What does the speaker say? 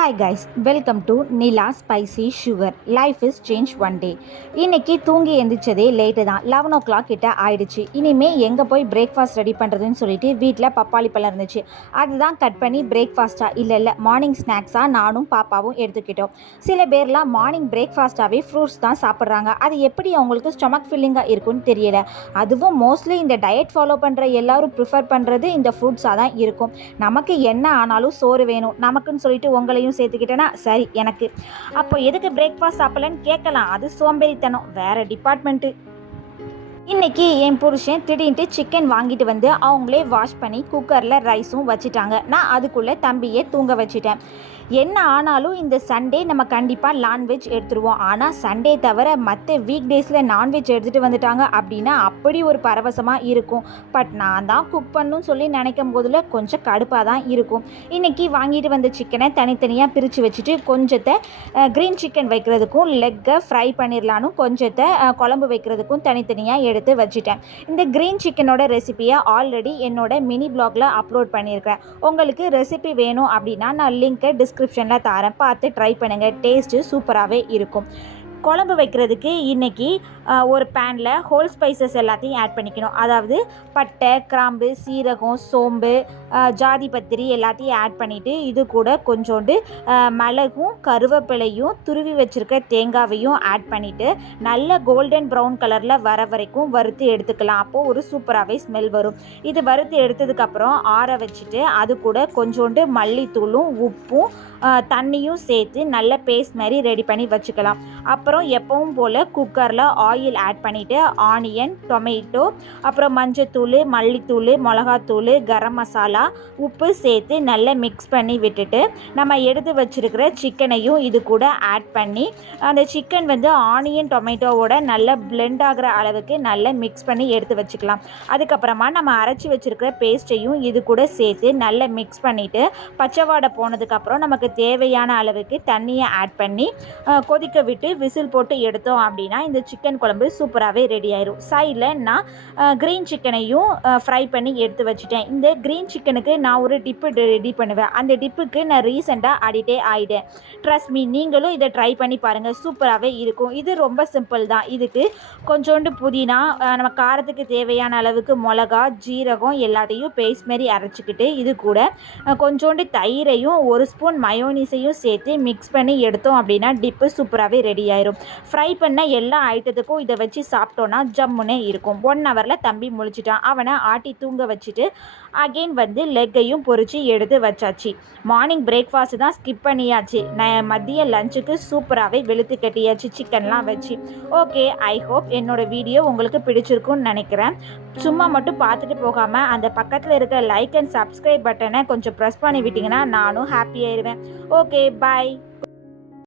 Hi guys, welcome to Nila spicy sugar. Life is change one day. இன்றைக்கி தூங்கி எழுந்திரிச்சதே late தான். 11 o'clock கிட்ட ஆயிடுச்சு. இனிமேல் எங்கே போய் பிரேக்ஃபாஸ்ட் ரெடி பண்ணுறதுன்னு சொல்லிட்டு வீட்டில் பப்பாளி பழம் இருந்துச்சு. அதுதான் கட் பண்ணி பிரேக்ஃபாஸ்ட்டாக இல்லை மார்னிங் ஸ்நாக்ஸாக நானும் பாப்பாவும் எடுத்துக்கிட்டோம். சில பேர்லாம் மார்னிங் பிரேக்ஃபாஸ்ட்டாகவே ஃப்ரூட்ஸ் தான் சாப்பிட்றாங்க. அது எப்படி அவங்களுக்கு ஸ்டொமக் ஃபில்லிங்காக இருக்குன்னு தெரியல. அதுவும் மோஸ்ட்லி இந்த டயட் ஃபாலோ பண்ணுற எல்லோரும் ப்ரிஃபர் பண்ணுறது இந்த ஃப்ரூட்ஸாக தான் இருக்கும். நமக்கு என்ன ஆனாலும் சோறு வேணும் நமக்குன்னு சொல்லிட்டு உங்களை சேர்த்துக்கிட்டேன்னா சரி எனக்கு. அப்போ எதுக்கு பிரேக்ஃபாஸ்ட் சாப்பிடலன்னு கேட்கலாம். அது சோம்பேறித்தனம், வேற டிபார்ட்மெண்ட்டு. இன்றைக்கி என் புருஷன் திடீர்னு சிக்கன் வாங்கிட்டு வந்து அவங்களே வாஷ் பண்ணி குக்கரில் ரைஸும் வச்சுட்டாங்க. நான் அதுக்குள்ளே தம்பியை தூங்க வச்சுட்டேன். என்ன ஆனாலும் இந்த சண்டே நம்ம கண்டிப்பாக நான்வெஜ் எடுத்துருவோம். ஆனால் சண்டே தவிர மற்ற வீக் டேஸில் நான்வெஜ் எடுத்துகிட்டு வந்துட்டாங்க அப்படின்னா அப்படி ஒரு பரவசமாக இருக்கும். பட் நான் தான் குக் பண்ணணும்னு சொல்லி நினைக்கும் போதில் கொஞ்சம் கடுப்பாக தான் இருக்கும். இன்றைக்கி வாங்கிட்டு வந்த சிக்கனை தனித்தனியாக பிரித்து வச்சுட்டு கொஞ்சத்தை க்ரீன் சிக்கன் வைக்கிறதுக்கும் லெக்கை ஃப்ரை பண்ணிடலான்னு கொஞ்சத்தை குழம்பு வைக்கிறதுக்கும் தனித்தனியாக எடுத்து வச்சுட்டேன். இந்த க்ரீன் சிக்கனோட ரெசிபியை ஆல்ரெடி என்னோட மினி பிளாகில் அப்லோட் பண்ணியிருக்கேன். உங்களுக்கு ரெசிபி வேணும் அப்படின்னா நான் லிங்க்கை டிஸ்கிரிப்ஷனில் தரேன், பார்த்து ட்ரை பண்ணுங்கள். டேஸ்ட்டு சூப்பராகவே இருக்கும். குழம்பு வைக்கிறதுக்கு இன்றைக்கி ஒரு பேனில் ஹோல் ஸ்பைசஸ் எல்லாத்தையும் ஆட் பண்ணிக்கணும். அதாவது பட்டை, கிராம்பு, சீரகம், சோம்பு, ஜாதி பத்திரி எல்லாத்தையும் ஆட் பண்ணிவிட்டு இது கூட கொஞ்சோண்டு மிளகும் கருவேப்பிலையும் துருவி வச்சுருக்க தேங்காவையும் ஆட் பண்ணிவிட்டு நல்ல கோல்டன் ப்ரௌன் கலரில் வர வரைக்கும் வறுத்து எடுத்துக்கலாம். அப்போது ஒரு சூப்பராகவே ஸ்மெல் வரும். இது வறுத்து எடுத்ததுக்கப்புறம் ஆற வச்சுட்டு அது கூட கொஞ்சோண்டு மல்லித்தூளும் உப்பும் தண்ணியும் சேர்த்து நல்ல பேஸ்ட் மாதிரி ரெடி பண்ணி வச்சுக்கலாம். அப்புறம் எப்பவும் போல் குக்கரில் ஆயில் ஆட் பண்ணிவிட்டு ஆனியன், டொமேட்டோ, அப்புறம் மஞ்சத்தூள், மல்லித்தூள், மிளகாத்தூள், கரம் மசாலா, உப்பு சேர்த்து நல்லா மிக்ஸ் பண்ணி விட்டுட்டு நம்ம எடுத்து வச்சுருக்கிற சிக்கனையும் இது கூட ஆட் பண்ணி அந்த சிக்கன் ஆனியன் டொமேட்டோவோட நல்லா பிளெண்ட் ஆகிற அளவுக்கு நல்லா மிக்ஸ் பண்ணி எடுத்து வச்சுக்கலாம். அதுக்கப்புறமா நம்ம அரைச்சி வச்சுருக்கிற பேஸ்ட்டையும் இது கூட சேர்த்து நல்லா மிக்ஸ் பண்ணிவிட்டு பச்சை வாடை போனதுக்கப்புறம் நமக்கு தேவையான அளவுக்கு தண்ணியை ஆட் பண்ணி கொதிக்க விட்டு விசில் போட்டு எடுத்தோம் அப்படின்னா இந்த சிக்கன் குழம்பு சூப்பராகவே ரெடி ஆயிரும். சைடில் நான் க்ரீன் சிக்கனையும் ஃப்ரை பண்ணி எடுத்து வச்சுட்டேன். இந்த க்ரீன் சிக்கனுக்கு நான் ஒரு டிப்பு ரெடி பண்ணுவேன். அந்த டிப்புக்கு நான் ரீசெண்டாக அடிக்டே ஆகிட்டேன். ட்ரஸ்ட் மீ, நீங்களும் இதை ட்ரை பண்ணி பாருங்கள், சூப்பராகவே இருக்கும். இது ரொம்ப சிம்பிள் தான். இதுக்கு கொஞ்சோண்டு புதினா, நம்ம காரத்துக்கு தேவையான அளவுக்கு மிளகா, ஜீரகம் எல்லாத்தையும் பேஸ்ட் மாரி அரைச்சிக்கிட்டு இது கூட கொஞ்சோண்டு தயிரையும் ஒரு ஸ்பூன் மயோனீஸையும் சேர்த்து மிக்ஸ் பண்ணி எடுத்தோம் அப்படின்னா டிப்பு சூப்பராகவே ரெடி ஆயிரும். ஃப்ரை பண்ண எல்லா ஐட்டத்துக்கும் இதை வச்சு சாப்பிட்டோன்னா ஜம்முன்னே இருக்கும். 1 hourல தம்பி முழிச்சிட்டான். அவனை ஆட்டி தூங்க வச்சுட்டு அகெயின் லெக்கையும் பொரித்து எடுத்து வச்சாச்சு. மார்னிங் பிரேக்ஃபாஸ்ட் தான் ஸ்கிப் பண்ணியாச்சு. மதிய லஞ்சுக்கு சூப்பராகவே வெளுத்து கட்டியாச்சு சிக்கன்லாம் வச்சு. ஓகே, ஐ ஹோப் என்னோட வீடியோ உங்களுக்கு பிடிச்சிருக்குன்னு நினைக்கிறேன். சும்மா மட்டும் பார்த்துட்டு போகாமல் அந்த பக்கத்தில் இருக்க லைக் அண்ட் சப்ஸ்கிரைப் பட்டனை கொஞ்சம் ப்ரெஸ் பண்ணி விட்டிங்கன்னா நானும் ஹாப்பியாயிருவேன். ஓகே, பாய்.